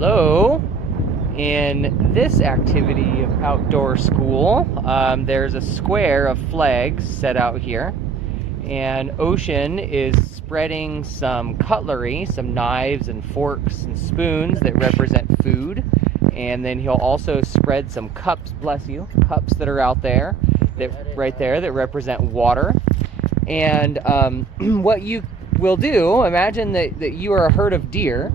Hello. In this activity of outdoor school, there's a square of flags set out here, and Ocean is spreading some cutlery, some knives and forks and spoons that represent food, and then he'll also spread some cups, bless you, cups that are out there, that right there, that represent water. And what you will do, imagine that you are a herd of deer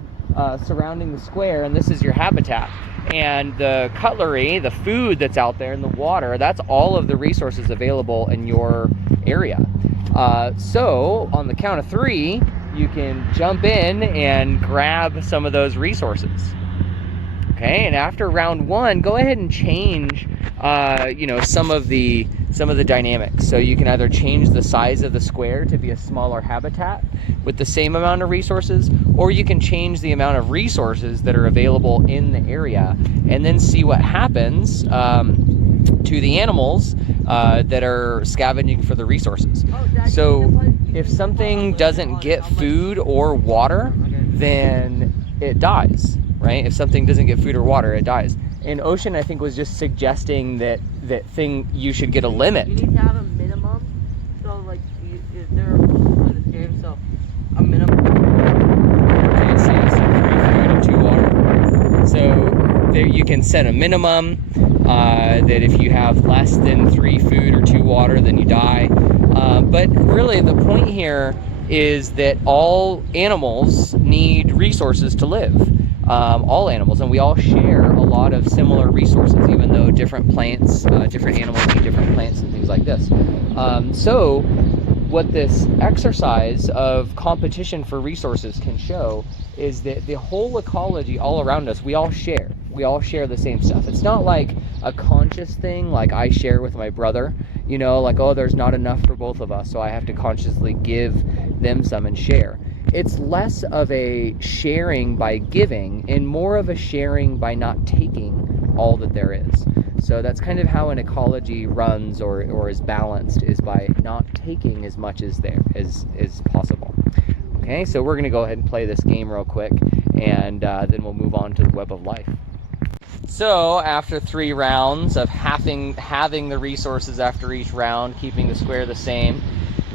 surrounding the square, and this is your habitat. And the cutlery, the food that's out there, and the water, that's all of the resources available in your area. So on the count of 3, you can jump in and grab some of those resources. Okay, and after round 1, go ahead and change, some of the dynamics. So you can either change the size of the square to be a smaller habitat with the same amount of resources, or you can change the amount of resources that are available in the area, and then see what happens to the animals that are scavenging for the resources. So if something doesn't get food or water, then it dies. Right? If something doesn't get food or water, it dies. And Ocean, I think, was just suggesting that you should get a limit. You need to have a minimum. So, like, if there are rules in this game, so a minimum. Okay, so it's 3 food and 2 water. So there you can set a minimum that if you have less than 3 food or 2 water, then you die. But really, the point here is that all animals need resources to live. All animals, and we all share a lot of similar resources, even though different plants, different animals need different plants and things like this. So what this exercise of competition for resources can show is that the whole ecology all around us, we all share the same stuff. It's not like a conscious thing, like I share with my brother, like, oh, there's not enough for both of us, so I have to consciously give them some and share. It's less of a sharing by giving and more of a sharing by not taking all that there is. So that's kind of how an ecology runs or is balanced, is by not taking as much as there is possible. Okay, so we're going to go ahead and play this game real quick, and then we'll move on to the web of life. So after 3 rounds of having the resources after each round, keeping the square the same,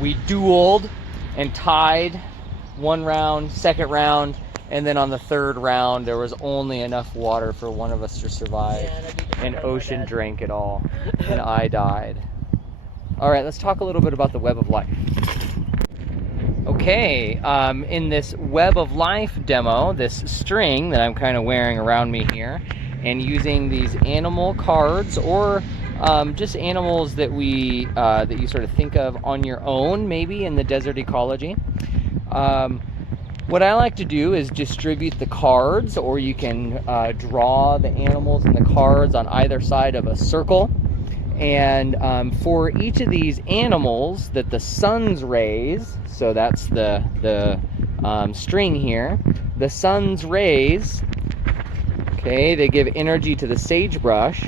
we dueled and tied 1 round, 2nd round, and then on the 3rd round there was only enough water for one of us to survive, and Ocean drank it all, and I died. Alright, let's talk a little bit about the web of life. Okay, in this web of life demo, this string that I'm kind of wearing around me here, and using these animal cards, or just animals that you sort of think of on your own, maybe in the desert ecology. What I like to do is distribute the cards, or you can draw the animals and the cards on either side of a circle. And for each of these animals that the sun's rays, so that's the string here, the sun's rays, okay, they give energy to the sagebrush,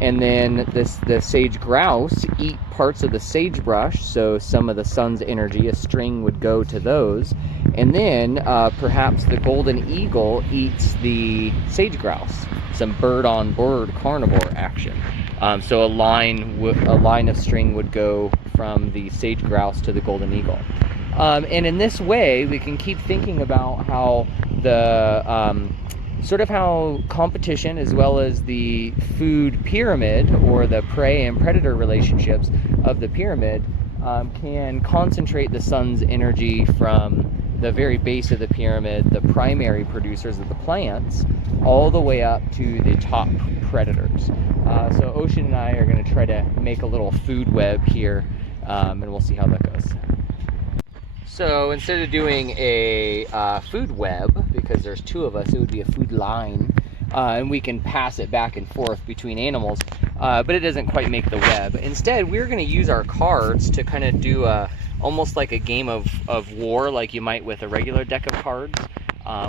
and then the sage grouse eat parts of the sagebrush, so some of the sun's energy, a string would go to those. And then perhaps the golden eagle eats the sage grouse, some bird-on-bird carnivore action. So a line of string would go from the sage grouse to the golden eagle. And in this way, we can keep thinking about how how competition, as well as the food pyramid, or the prey and predator relationships of the pyramid, can concentrate the sun's energy from the very base of the pyramid, the primary producers of the plants, all the way up to the top predators. So Ocean and I are going to try to make a little food web here, and we'll see how that goes. So instead of doing a food web, because there's 2 of us, it would be a food line, and we can pass it back and forth between animals, but it doesn't quite make the web. Instead, we're going to use our cards to kind of do almost like a game of war, like you might with a regular deck of cards,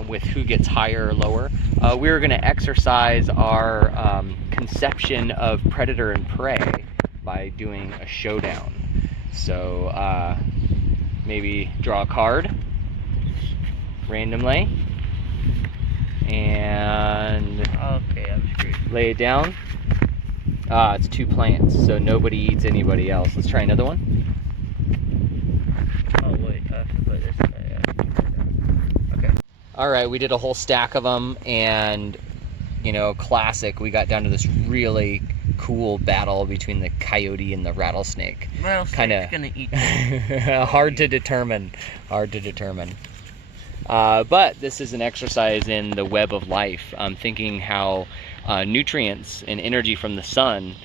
with who gets higher or lower. We're going to exercise our conception of predator and prey by doing a showdown. So maybe draw a card randomly. and Okay, I'm screwed. lay it down. Ah, it's 2 plants, so nobody eats anybody else. Let's try another one. Oh wait, I have to put this way. Okay. All right, we did a whole stack of them, and classic. We got down to this really cool battle between the coyote and the rattlesnake. Rattlesnake's gonna eat hard to determine. But this is an exercise in the web of life. I'm thinking how nutrients and energy from the sun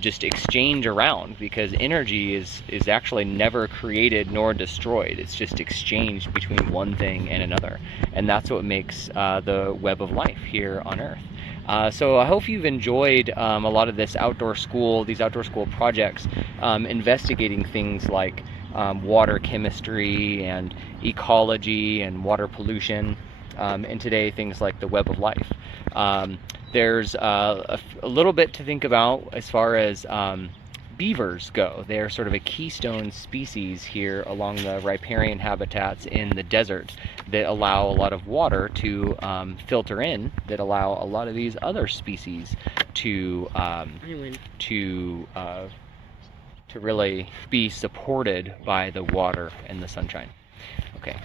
just exchange around, because energy is actually never created nor destroyed. It's just exchanged between one thing and another, and that's what makes the web of life here on Earth. So I hope you've enjoyed a lot of these outdoor school projects, investigating things like water chemistry and ecology and water pollution, and today things like the web of life. There's a little bit to think about as far as beavers go. They're sort of a keystone species here along the riparian habitats in the desert that allow a lot of water to filter in, that allow a lot of these other species to really be supported by the water and the sunshine. Okay.